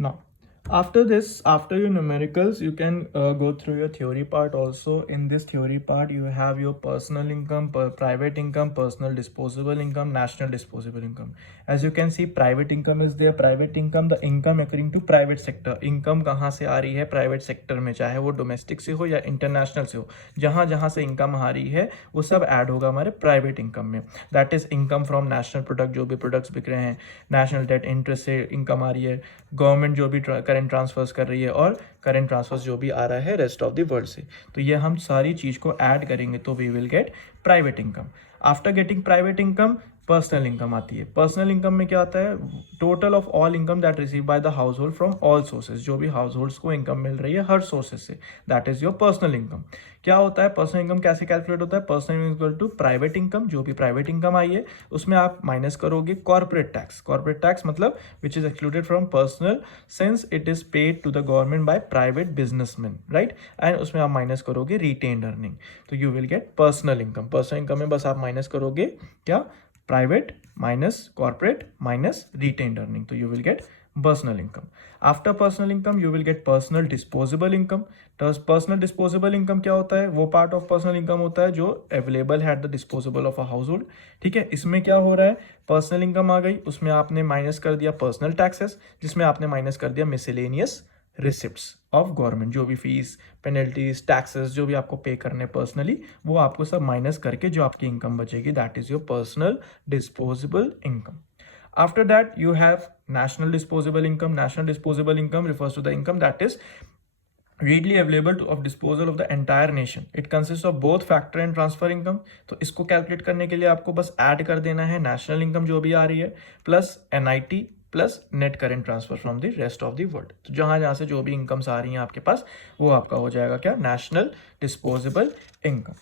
Now, after this, after your numericals, you can go through your theory part also. In this theory part, you have your personal income, private income, personal disposable income, national disposable income. As you can see, private income is there. Private income, the income according to private sector. Income कहाँ से आ रही है private sector में, चाहे वो domestic से हो या इंटरनेशनल से हो, जहाँ जहाँ से इनकम आ रही है वो सब ऐड होगा हमारे प्राइवेट इनकम में. That is income from national product, जो भी प्रोडक्ट्स बिक रहे हैं, नेशनल डेट इंटरेस्ट से इनकम आ रही है, गवर्नमेंट जो भी करेंट ट्रांसफर्स कर रही है, और करेंट ट्रांसफर्स जो भी आ रहा है रेस्ट ऑफ द वर्ल्ड से. तो ये हम सारी चीज़ को ऐड करेंगे तो we will get private income. After getting private income, personal income आती है. पर्सनल इनकम में क्या आता है? Total of all income that receive by the household from all sources, जो भी हाउस होल्ड्स को इनकम मिल रही है हर सोर्सेज से, that is your personal income. क्या होता है पर्सनल इनकम, कैसे कैलकुलेट होता है? Personal income equal to private income, जो भी प्राइवेट इनकम आई है उसमें आप माइनस करोगे कॉर्पोरेट टैक्स. कॉर्पोरेट टैक्स मतलब which is excluded from personal since it is paid to the government by private businessman, right. And उसमें आप माइनस करोगे रिटेन्ड अर्निंग, तो you will get personal income. Personal income में बस आप minus करोगे क्या? Private minus corporate minus retained earning, तो you will get personal income. After personal income you will get personal disposable income. Personal disposable income क्या होता है? वो पार्ट ऑफ पर्सनल इनकम होता है जो अवेलेबल है at the disposable of a house hold. ठीक है, इसमें क्या हो रहा है? पर्सनल इनकम आ गई, उसमें आपने माइनस कर दिया पर्सनल टैक्सेस, जिसमें आपने माइनस कर दिया मिसलेनियस रिसिप्ट्स ऑफ गवर्नमेंट, जो भी फीस पेनल्टीज टैक्सेस जो भी आपको पे करने पर्सनली, वो आपको सब माइनस करके जो आपकी इनकम बचेगी that is your personal disposable income. After that, you have national disposable income. National disposable income refers to the income that is readily available of disposal of the entire nation. It consists of both factor and transfer income. तो इसको calculate करने के लिए आपको बस add कर देना है नेशनल इनकम जो भी आ रही है plus NIT plus net current transfer from the rest of the world. तो जहाँ जहाँ से जो भी इनकम्स आ रही हैं आपके पास, वो आपका हो जाएगा क्या? National disposable income.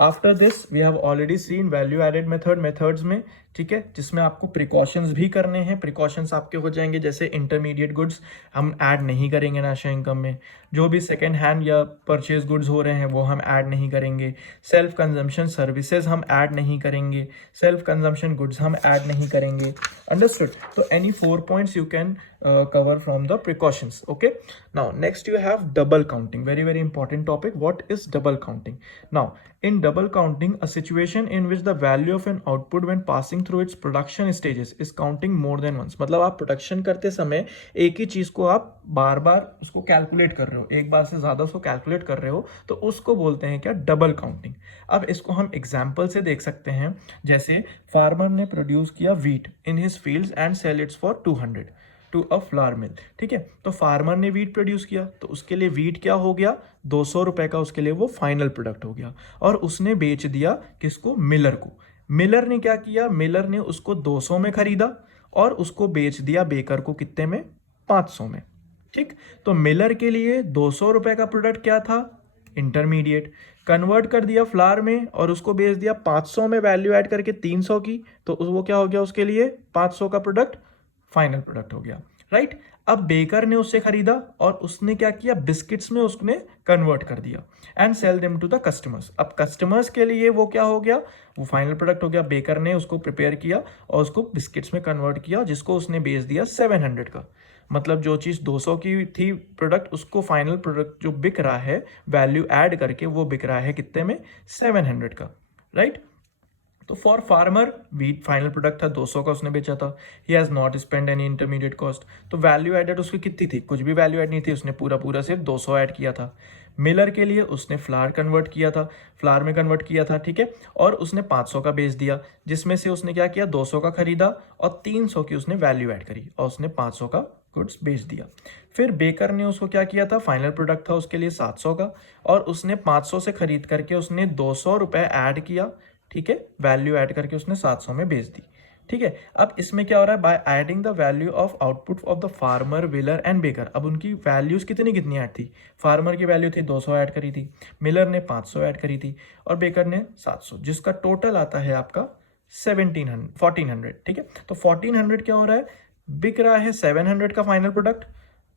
After this we have already seen value added methods में, ठीक है, जिसमें आपको प्रिकॉशंस भी करने हैं. प्रिकॉशंस आपके हो जाएंगे जैसे इंटरमीडिएट गुड्स हम ऐड नहीं करेंगे नेशनल इनकम में, जो भी सेकेंड हैंड या परचेज गुड्स हो रहे हैं वो हम ऐड नहीं करेंगे, सेल्फ कंजम्पशन सर्विसेज हम ऐड नहीं करेंगे, सेल्फ कंजम्पशन गुड्स हम ऐड नहीं करेंगे. अंडरस्टूड? तो any 4 points you can cover from the precautions. Okay, now next you have double counting, very very important topic. What is double counting? Now in double counting, a situation in which the value of an output when passing through its production stages is counting more than once. मतलब आप production करते समय एक ही चीज को आप बार बार उसको calculate कर रहे हो, एक बार से ज्यादा उसको कैलकुलेट कर रहे हो, तो उसको बोलते हैं क्या? Double counting. अब इसको हम एग्जाम्पल से देख सकते हैं. जैसे फार्मर ने प्रोड्यूस किया wheat in his fields and sell its for 200 to a flour mill. ठीक है, तो फार्मर ने वीट प्रोड्यूस किया, तो उसके लिए वीट क्या हो गया? 200 रुपए का उसके लिए वो फाइनल प्रोडक्ट हो गया, और उसने बेच दिया किसको? मिलर को. मिलर ने क्या किया? मिलर ने उसको 200 में खरीदा और उसको बेच दिया बेकर को कितने में? 500 में. ठीक, तो मिलर के लिए 200 रुपए का प्रोडक्ट क्या था? इंटरमीडिएट. कन्वर्ट कर दिया फ्लावर में और उसको बेच दिया 500 में वैल्यू ऐड करके 300 की, तो वो क्या हो गया? उसके लिए 500 का प्रोडक्ट फाइनल प्रोडक्ट हो गया, राइट. अब बेकर ने उससे खरीदा और उसने क्या किया? बिस्किट्स में उसने कन्वर्ट कर दिया and sell them to the customers. अब कस्टमर्स के लिए वो क्या हो गया? वो फाइनल प्रोडक्ट हो गया. बेकर ने उसको प्रिपेयर किया और उसको बिस्किट्स में कन्वर्ट किया, जिसको उसने बेच दिया 700 का. मतलब जो चीज़ 200 की थी प्रोडक्ट, उसको फाइनल प्रोडक्ट जो बिक रहा है वैल्यू ऐड करके वो बिक रहा है कितने में? 700 का, राइट. तो for farmer wheat final product था 200 का, उसने बेचा था. He has not spend any intermediate cost. तो वैल्यू एडेड उसकी कितनी थी? कुछ भी वैल्यू ऐड नहीं थी, उसने पूरा पूरा सिर्फ 200 ऐड किया था. मिलर के लिए उसने फ्लावर कन्वर्ट किया था, फ्लावर में कन्वर्ट किया था, ठीक है, और उसने 500 का बेच दिया, जिसमें से उसने क्या किया? 200 का खरीदा और 300 की उसने वैल्यू ऐड करी और उसने 500 का गुड्स बेच दिया. फिर बेकर ने उसको क्या किया था? फाइनल प्रोडक्ट था उसके लिए 700 का, और उसने 500 से खरीद करके उसने 200 रुपए ऐड किया, ठीक है, वैल्यू ऐड करके उसने 700 में बेच दी. ठीक है, अब इसमें क्या हो रहा है? By adding the value of output of the farmer, Miller and baker. अब उनकी वैल्यूज कितनी कितनी ऐड थी? फार्मर की वैल्यू थी 200 ऐड करी थी, मिलर ने 500 ऐड करी थी, और बेकर ने 700, जिसका टोटल आता है आपका 1400. ठीक है, तो 1400 क्या हो रहा है? बिक रहा है 700 का फाइनल प्रोडक्ट,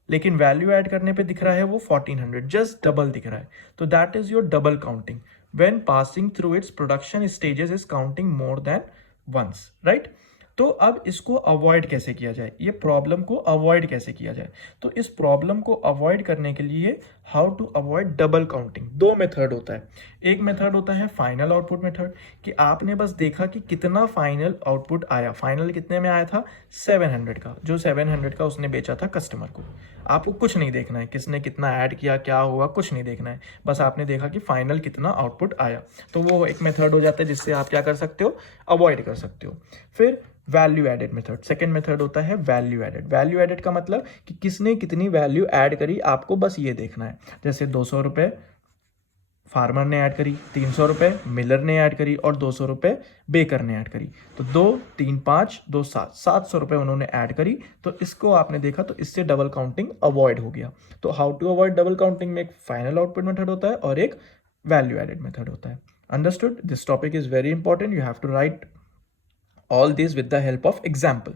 लेकिन वैल्यू ऐड करने पे दिख रहा है वो 1400, जस्ट डबल दिख रहा है. तो that is your double counting. When passing through its production stages is counting more than once, right? तो अब इसको अवॉइड कैसे किया जाए, ये प्रॉब्लम को अवॉइड कैसे किया जाए? तो इस प्रॉब्लम को अवॉइड करने के लिए how to avoid double counting, दो मेथड होता है। एक मेथड होता है फाइनल आउटपुट मेथड, कि आपने बस देखा कि कितना फाइनल आउटपुट आया, फाइनल कितने में आया था 700 का, जो 700 का उसने बेचा था कस्टमर को। आपको कुछ नहीं देखना है किसने कितना ऐड किया, क्या हुआ, कुछ नहीं देखना है, बस आपने देखा कि फाइनल कितना आउटपुट आया। तो वो एक मेथड हो जाता है जिससे आप क्या कर सकते हो, अवॉइड कर सकते हो। फिर value added method, second method होता है वैल्यू एडेड। वैल्यू एडेड का मतलब कि किसने कितनी वैल्यू ऐड करी, आपको बस ये देखना है। जैसे 200 रुपये फार्मर ने ऐड करी, 300 रुपये मिलर ने ऐड करी और 200 रुपये बेकर ने ऐड करी। तो 2 3 5 2 7 700 रुपये उन्होंने ऐड करी। तो इसको आपने देखा, तो इससे डबल काउंटिंग अवॉइड हो गया। तो how to avoid double counting में एक फाइनल आउटपुट मेथड होता है और एक वैल्यू एडेड मेथड होता है। Understood? This topic is very important, you have to write all these with the help of example.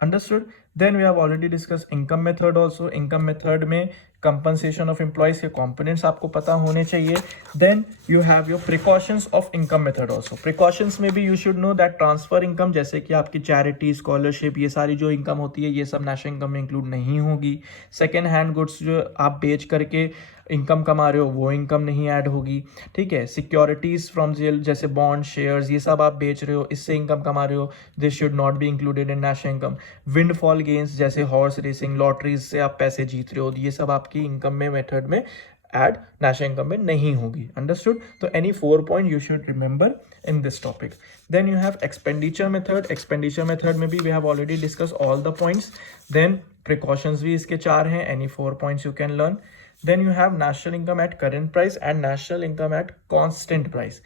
Understood? Then we have already discussed income method also. Income method में compensation of employees के components आपको पता होने चाहिए. Then you have your precautions of income method also. Precautions में भी you should know that transfer income, जैसे कि आपकी charity, scholarship, ये सारी जो income होती है ये सब national income में include नहीं होगी. Second hand goods जो आप बेच करके इनकम कमा रहे हो वो इनकम नहीं ऐड होगी, ठीक है। सिक्योरिटीज फ्रॉम जेल जैसे बॉन्ड, शेयर्स, ये सब आप बेच रहे हो, इससे इनकम कमा रहे हो, this should not be included in national income. Windfall gains जैसे हॉर्स रेसिंग, लॉटरीज से आप पैसे जीत रहे हो, ये सब आपकी इनकम में मेथड में ऐड नेशनल इनकम में नहीं होगी। अंडरस्टूड? तो any 4 point you should remember in this topic. Then you have expenditure method. Expenditure method में भी we have already discussed all the points. Then precautions भी इसके 4 हैं, any 4 points you can learn. Then you have national income at current price and national income at constant price.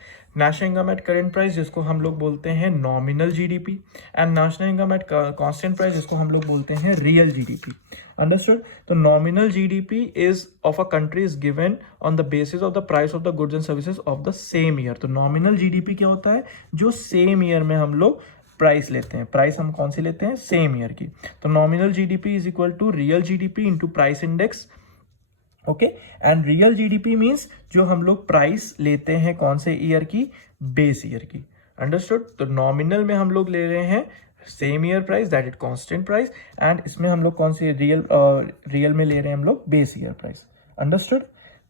National income at current price जिसको हम लोग बोलते हैं nominal GDP and national income at constant price जिसको हम लोग बोलते हैं real GDP. Understood? तो nominal GDP is of a country is given on the basis of the price of the goods and services of the same year. तो nominal GDP क्या होता है, जो same year में हम लोग प्राइस लेते हैं। प्राइस हम कौन सी लेते हैं, सेम ईयर की। तो nominal GDP is equal to real GDP into price index, okay. And real GDP means जो हम लोग प्राइस लेते हैं कौन से ईयर की, बेस ईयर की। अंडरस्टूड? तो नॉमिनल में हम लोग ले रहे हैं same year price, that is constant price, and इसमें हम लोग कौन सी रियल में ले रहे हैं हम लोग base year price. Understood?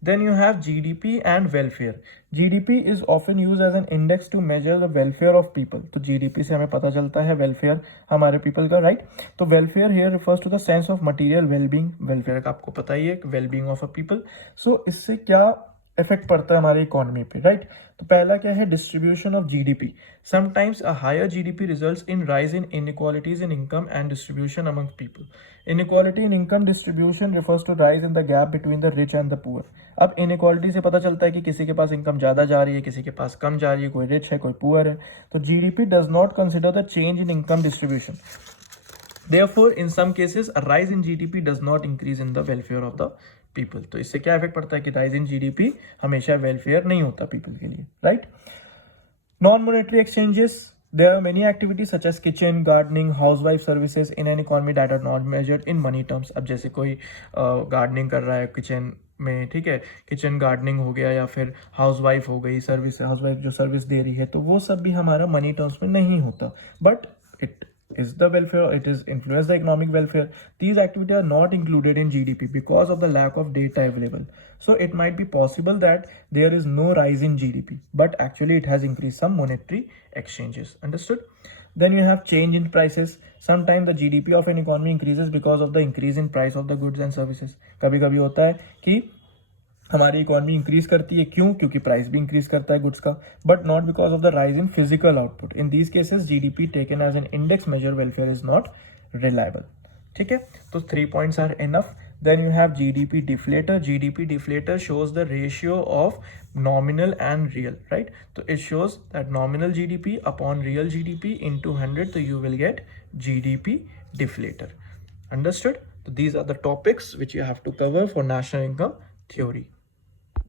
Then you have GDP and welfare. GDP is often used as an index to measure the welfare of people. तो GDP से हमें पता चलता है welfare हमारे people का, right? तो welfare here refers to the sense of material well-being. Welfare का आपको पता ही है, well-being of a people. So इससे क्या इफेक्ट पड़ता है हमारी इकोनॉमी पे, राइट? तो पहला क्या है, distribution of GDP. Sometimes a higher GDP results in rise in inequalities in income and distribution among people. Inequality in income distribution refers to rise in the gap between the rich and the poor. अब inequality से पता चलता है कि किसी के पास income ज्यादा जा रही है, किसी के पास कम जा रही है, कोई रिच है कोई पुअर है. तो GDP does not consider the change in income distribution. Therefore, in some cases, a rise in GDP does not increase in the welfare of the people. तो इससे क्या इफेक्ट पड़ता है कि राइज इन जीडीपी हमेशा welfare नहीं होता people के लिए, right? Non monetary exchanges, there are many activities such as kitchen, gardening, housewife services in an economy that are not measured in money terms. अब जैसे कोई गार्डनिंग कर रहा है किचन में, ठीक है, किचन गार्डनिंग हो गया, या फिर हाउसवाइफ हो गई, सर्विस, हाउसवाइफ जो सर्विस दे रही है, तो वो सब भी हमारा मनी टर्म्स में नहीं होता, but it is the welfare, it is influence the economic welfare. These activities are not included in GDP because of the lack of data available. So it might be possible that there is no rise in GDP, but actually it has increased some monetary exchanges. Understood? Then you have change in prices. Sometimes the GDP of an economy increases because of the increase in price of the goods and services. कभी कभी होता है कि हमारी economy increase करती है, क्यों? क्योंकि प्राइस भी इंक्रीज करता है गुड्स का, but not because of the rise in physical output. In these cases GDP taken as an index measure welfare is not reliable. ठीक है, तो 3 points are enough. Then you have GDP deflator. GDP deflator shows the ratio of nominal and real, right? So it shows that nominal GDP upon real GDP into 100, so you will get GDP deflator. Understood? So these are the topics which you have to cover for national income theory.